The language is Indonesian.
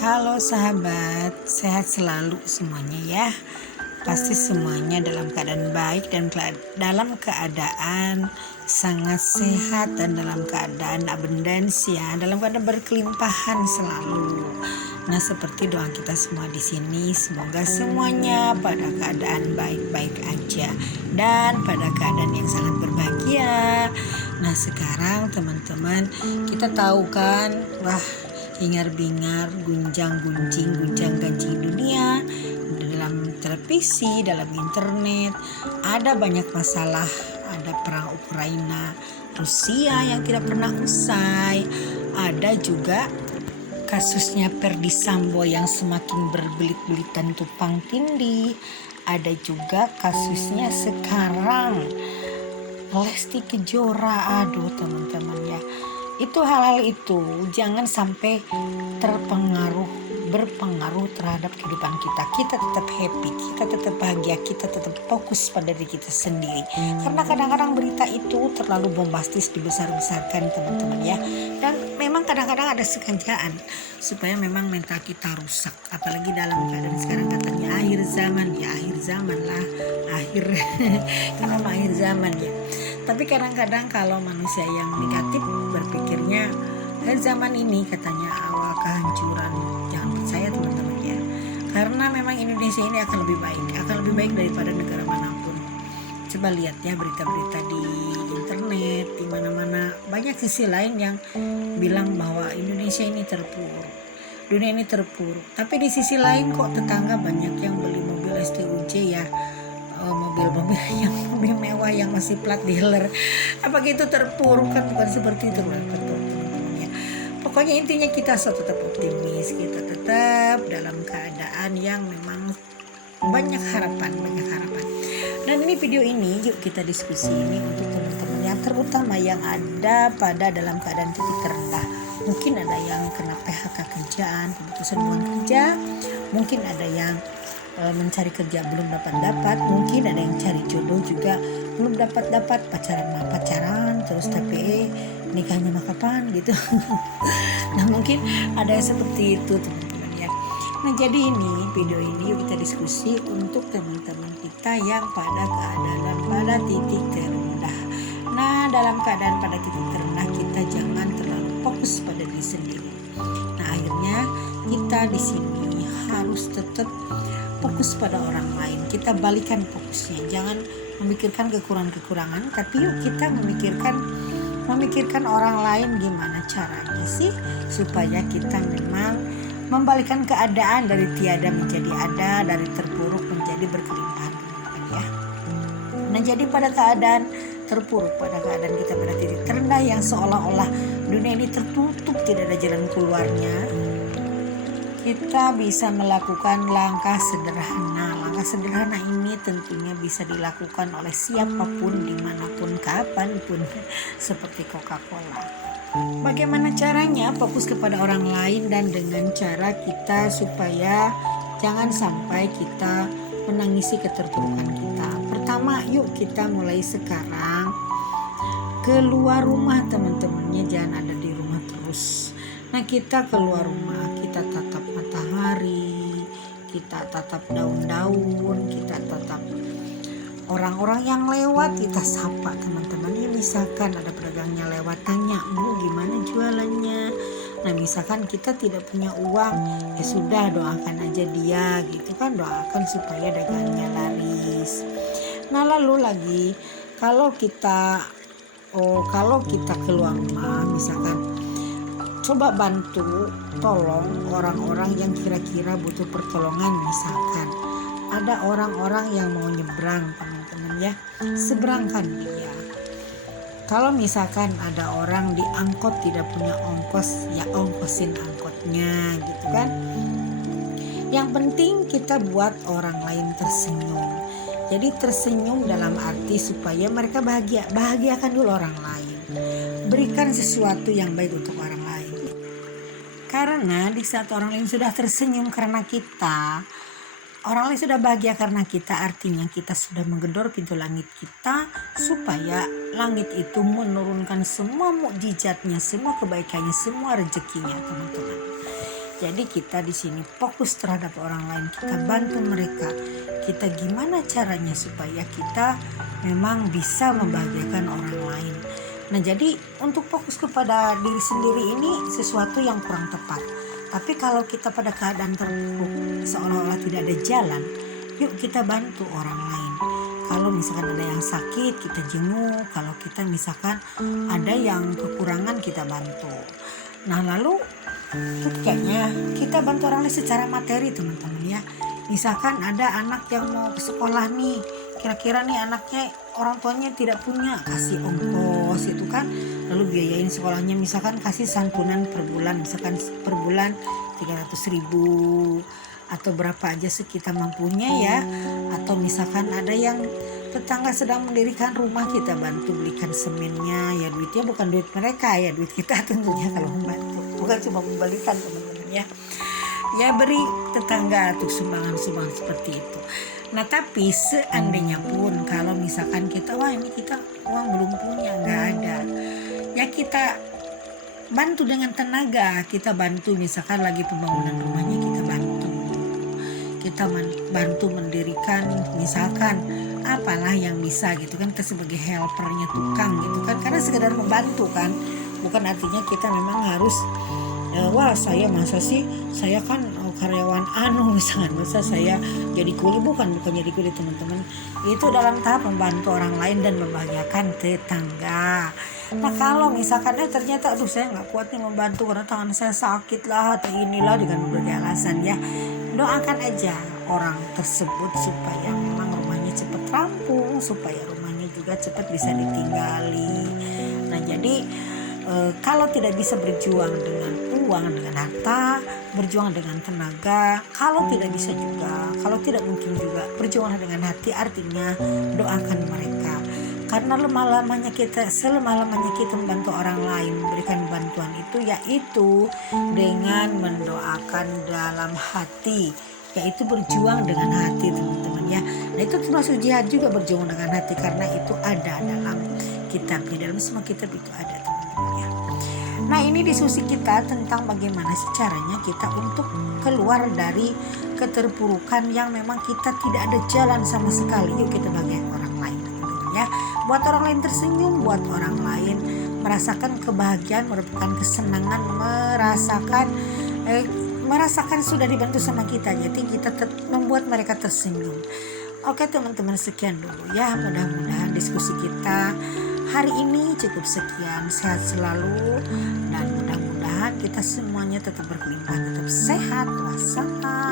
Halo sahabat, sehat selalu semuanya ya. Pasti semuanya dalam keadaan baik dan dalam keadaan sangat sehat dan dalam keadaan abundance ya, dalam keadaan berkelimpahan selalu. Nah, seperti doa kita semua di sini, semoga semuanya pada keadaan baik-baik aja dan pada keadaan yang sangat berbahagia. Nah, sekarang teman-teman, kita tahu kan, hingar-bingar, gunjang-gunjing, gunjang-ganjing dunia dalam televisi, dalam internet, ada banyak masalah, ada perang Ukraina, Rusia yang tidak pernah usai, ada juga kasusnya Ferdy Sambo yang semakin berbelit-belitan tumpang tindih, ada juga kasusnya sekarang Lesti Kejora. Aduh teman-teman ya, itu hal-hal itu jangan sampai berpengaruh terhadap kehidupan kita. Kita tetap happy, kita tetap bahagia, kita tetap fokus pada diri kita sendiri. Karena kadang-kadang berita itu terlalu bombastis, dibesar-besarkan teman-teman ya. Dan memang kadang-kadang ada sengajaan supaya memang mental kita rusak. Apalagi dalam keadaan sekarang katanya akhir zaman ya, akhir zaman lah, karena akhir zaman ya. Tapi kadang-kadang kalau manusia yang negatif berpikirnya akhir zaman ini katanya awal kehancuran. Jangan percaya teman-teman ya. Karena memang Indonesia ini akan lebih baik daripada negara manapun. Coba lihat ya berita-berita di internet, di mana-mana banyak sisi lain yang bilang bahwa Indonesia ini terpuruk. Dunia ini terpuruk. Tapi di sisi lain kok tetangga banyak yang beli mobil STUJ ya. Mobil-mobil yang lebih mewah yang masih plat dealer. Apakah itu terpuruk? Kan bukan seperti itu teman-teman ya. Pokoknya intinya kita tetap optimis, kita tetap dalam keadaan yang memang banyak harapan. Dan ini video ini yuk kita diskusi ini untuk teman-teman yang terutama yang ada pada dalam keadaan titik terendah. Mungkin ada yang kena PHK kerjaan, keputusan buang kerja, mungkin ada yang mencari kerja belum dapat, mungkin ada yang cari jodoh juga belum dapat, pacaran terus tapi nikahnya mah kapan gitu. Nah mungkin ada yang seperti itu teman-teman ya. Nah jadi ini video ini yuk kita diskusi untuk teman-teman kita yang pada titik terendah. Nah dalam keadaan pada titik terendah kita jangan terlalu fokus pada diri sendiri. Nah akhirnya kita di sini harus tetap fokus pada orang lain. Kita balikan fokusnya, jangan memikirkan kekurangan, tapi yuk kita memikirkan orang lain gimana caranya sih supaya kita memang membalikan keadaan dari tiada menjadi ada, dari terpuruk menjadi berkelimpahan ya. Nah jadi pada keadaan terpuruk, pada keadaan kita pada titik terendah yang seolah-olah dunia ini tertutup, tidak ada jalan keluarnya, kita bisa melakukan langkah sederhana. Langkah sederhana ini tentunya bisa dilakukan oleh siapapun, dimanapun, kapanpun, seperti Coca-Cola. Bagaimana caranya? Fokus kepada orang lain dan dengan cara kita supaya jangan sampai kita menangisi keterpurukan kita. Pertama, yuk kita mulai sekarang keluar rumah teman-temannya, jangan ada di rumah terus. Nah kita keluar rumah, kita tatap matahari, kita tatap daun-daun, kita tatap orang-orang yang lewat, kita sapa teman-teman. Ya misalkan ada pedagangnya lewat, tanya, Bu gimana jualannya. Nah misalkan kita tidak punya uang, ya sudah doakan aja dia gitu kan, doakan supaya dagangnya laris. Nah lalu lagi kalau kita keluar rumah misalkan, coba bantu, tolong orang-orang yang kira-kira butuh pertolongan. Misalkan ada orang-orang yang mau nyebrang teman-teman ya, seberangkan dia. Kalau misalkan ada orang di angkot tidak punya ongkos, ya ongkosin angkotnya gitu kan. Yang penting kita buat orang lain tersenyum. Jadi tersenyum dalam arti supaya mereka bahagia. Bahagiakan dulu orang lain. Berikan sesuatu yang baik untuk orang lain. Karena di saat orang lain sudah tersenyum karena kita, orang lain sudah bahagia karena kita, artinya kita sudah menggedor pintu langit kita supaya langit itu menurunkan semua mukjizatnya, semua kebaikannya, semua rezekinya teman-teman. Jadi kita di sini fokus terhadap orang lain, kita bantu mereka. Kita gimana caranya supaya kita memang bisa membahagiakan orang lain. Nah, jadi untuk fokus kepada diri sendiri ini sesuatu yang kurang tepat. Tapi kalau kita pada keadaan terpuruk, seolah-olah tidak ada jalan, yuk kita bantu orang lain. Kalau misalkan ada yang sakit, kita jenguk. Kalau kita misalkan ada yang kekurangan, kita bantu. Nah, lalu ketiganya, kita bantu orang lain secara materi, teman-teman ya. Misalkan ada anak yang mau ke sekolah nih, kira-kira nih anaknya orang tuanya tidak punya, kasih ongkos itu kan, lalu biayain sekolahnya, misalkan kasih santunan per bulan, misalkan per bulan 300.000 atau berapa aja kita mampunya ya. Atau misalkan ada yang tetangga sedang mendirikan rumah, kita bantu belikan semennya ya, duitnya bukan duit mereka ya, duit kita tentunya kalau membantu, bukan cuma membelikan, teman-teman ya, beri tetangga untuk sumbangan seperti itu. Nah, tapi seandainya pun kalau misalkan kita ini kita uang belum punya, nggak ada ya, kita bantu dengan tenaga. Kita bantu misalkan lagi pembangunan rumahnya, kita bantu mendirikan misalkan apalah yang bisa gitu kan, kita sebagai helpernya, tukang gitu kan, karena sekedar membantu kan, bukan artinya kita memang harus wah saya masa sih saya kan karyawan misalkan, masa saya jadi kuli, bukan jadi kuli, teman-teman. Itu dalam tahap membantu orang lain dan membahagiakan tetangga. Nah, kalau misalkan ternyata saya nggak kuat nih membantu karena tangan saya sakit lah atau inilah, dengan berbagai alasan ya, doakan aja orang tersebut supaya memang rumahnya cepat rampung, supaya rumahnya juga cepat bisa ditinggali. Nah, jadi kalau tidak bisa berjuang dengan uang, dengan harta, berjuang dengan tenaga. Kalau tidak bisa juga, kalau tidak mungkin juga, berjuang dengan hati, artinya doakan mereka. Karena selemah-lamanya kita membantu orang lain, memberikan bantuan itu yaitu dengan mendoakan dalam hati, yaitu berjuang dengan hati, teman-teman ya. Nah, itu termasuk jihad juga, berjuang dengan hati, karena itu ada dalam kitabnya, dalam semua kitab itu ada, teman-teman ya. Nah, ini diskusi kita tentang bagaimana sih caranya kita untuk keluar dari keterpurukan yang memang kita tidak ada jalan sama sekali. Yuk kita bagi orang lain, teman-teman ya. Buat orang lain tersenyum, buat orang lain merasakan kebahagiaan, merupakan kesenangan, merasakan sudah dibantu sama kita, jadi kita membuat mereka tersenyum. Oke, teman-teman, sekian dulu ya, mudah-mudahan diskusi kita hari ini cukup sekian. Sehat selalu dan mudah-mudahan kita semuanya tetap berkelimpahan, tetap sehat. Wassalam.